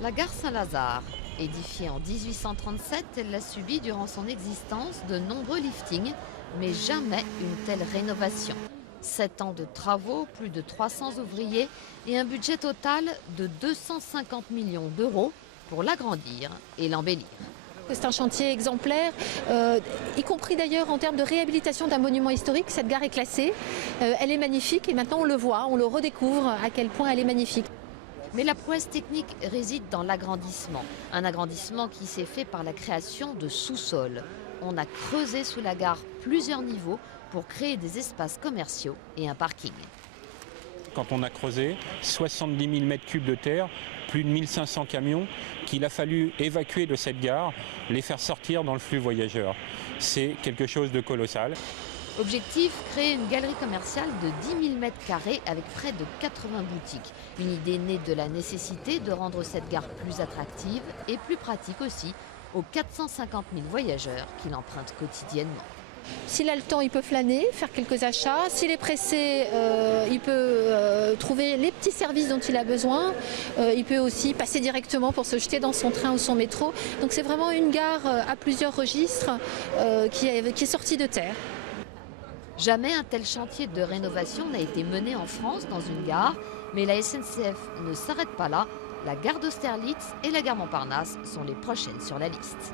La gare Saint-Lazare, édifiée en 1837, elle a subi durant son existence de nombreux liftings, mais jamais une telle rénovation. 7 ans de travaux, plus de 300 ouvriers et un budget total de 250 millions d'euros pour l'agrandir et l'embellir. C'est un chantier exemplaire, y compris d'ailleurs en termes de réhabilitation d'un monument historique. Cette gare est classée, elle est magnifique et maintenant on le voit, on le redécouvre à quel point elle est magnifique. Mais la prouesse technique réside dans l'agrandissement. Un agrandissement qui s'est fait par la création de sous-sols. On a creusé sous la gare plusieurs niveaux pour créer des espaces commerciaux et un parking. Quand on a creusé 70 000 m3 de terre, plus de 1500 camions qu'il a fallu évacuer de cette gare, les faire sortir dans le flux voyageurs. C'est quelque chose de colossal. Objectif, créer une galerie commerciale de 10 000 m² avec près de 80 boutiques. Une idée née de la nécessité de rendre cette gare plus attractive et plus pratique aussi aux 450 000 voyageurs qui l'empruntent quotidiennement. S'il a le temps, il peut flâner, faire quelques achats. S'il est pressé, il peut trouver les petits services dont il a besoin. Il peut aussi passer directement pour se jeter dans son train ou son métro. Donc c'est vraiment une gare à plusieurs registres qui est sortie de terre. Jamais un tel chantier de rénovation n'a été mené en France dans une gare, mais la SNCF ne s'arrête pas là. La gare d'Austerlitz et la gare Montparnasse sont les prochaines sur la liste.